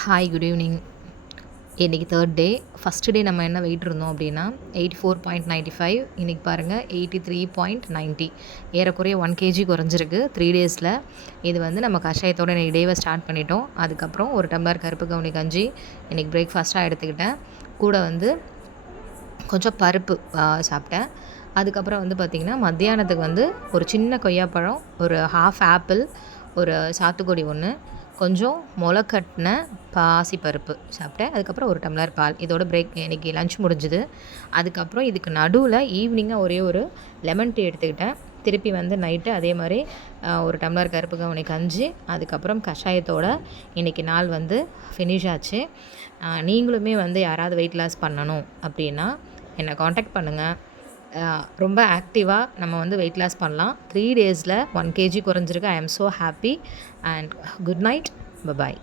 Hi, good evening. இன்றைக்கி third day. First day நம்ம என்ன வெயிட் இருந்தோம் அப்படின்னா 84.95. இன்றைக்கி பாருங்கள் 83.90. ஏறக்குறைய 1 kg குறைஞ்சிருக்கு 3 டேஸில். இது வந்து நம்ம கஷாயத்தோடு இன்றைக்கி டேவை ஸ்டார்ட் பண்ணிட்டோம். அதுக்கப்புறம் ஒரு டம்ளர் கருப்பு கவுனி கஞ்சி இன்றைக்கி பிரேக்ஃபாஸ்ட்டாக எடுத்துக்கிட்டேன். கூட வந்து கொஞ்சம் பருப்பு சாப்பிட்டேன். அதுக்கப்புறம் வந்து பார்த்திங்கன்னா மத்தியானத்துக்கு வந்து ஒரு சின்ன கொய்யாப்பழம், ஒரு ஹாஃப் ஆப்பிள், ஒரு சாத்துக்குடி ஒன்று, கொஞ்சம் முளைக்கட்டின பாசிப்பருப்பு சாப்பிட்டேன். அதுக்கப்புறம் ஒரு டம்ளர் பால். இதோட இன்றைக்கி லன்ச் முடிஞ்சுது. அதுக்கப்புறம் இதுக்கு நடுவில் ஈவினிங்காக ஒரே ஒரு லெமன் டீ எடுத்துக்கிட்டேன். திருப்பி வந்து நைட்டு அதே மாதிரி ஒரு டம்ளர் கருப்பு கவுனி கஞ்சி, அதுக்கப்புறம் கஷாயத்தோட இன்றைக்கி நாள் வந்து ஃபினிஷ் ஆச்சு. நீங்களுமே வந்து யாராவது வெயிட் லாஸ் பண்ணணும் அப்படின்னா என்னை காண்டாக்ட் பண்ணுங்கள். ரொம்ப ஆக்டிவாக நம்ம வந்து வெயிட் லாஸ் பண்ணலாம். 3 டேஸில் 1 kg குறைஞ்சிருக்கு. ஐ am so happy and good night. Bye bye.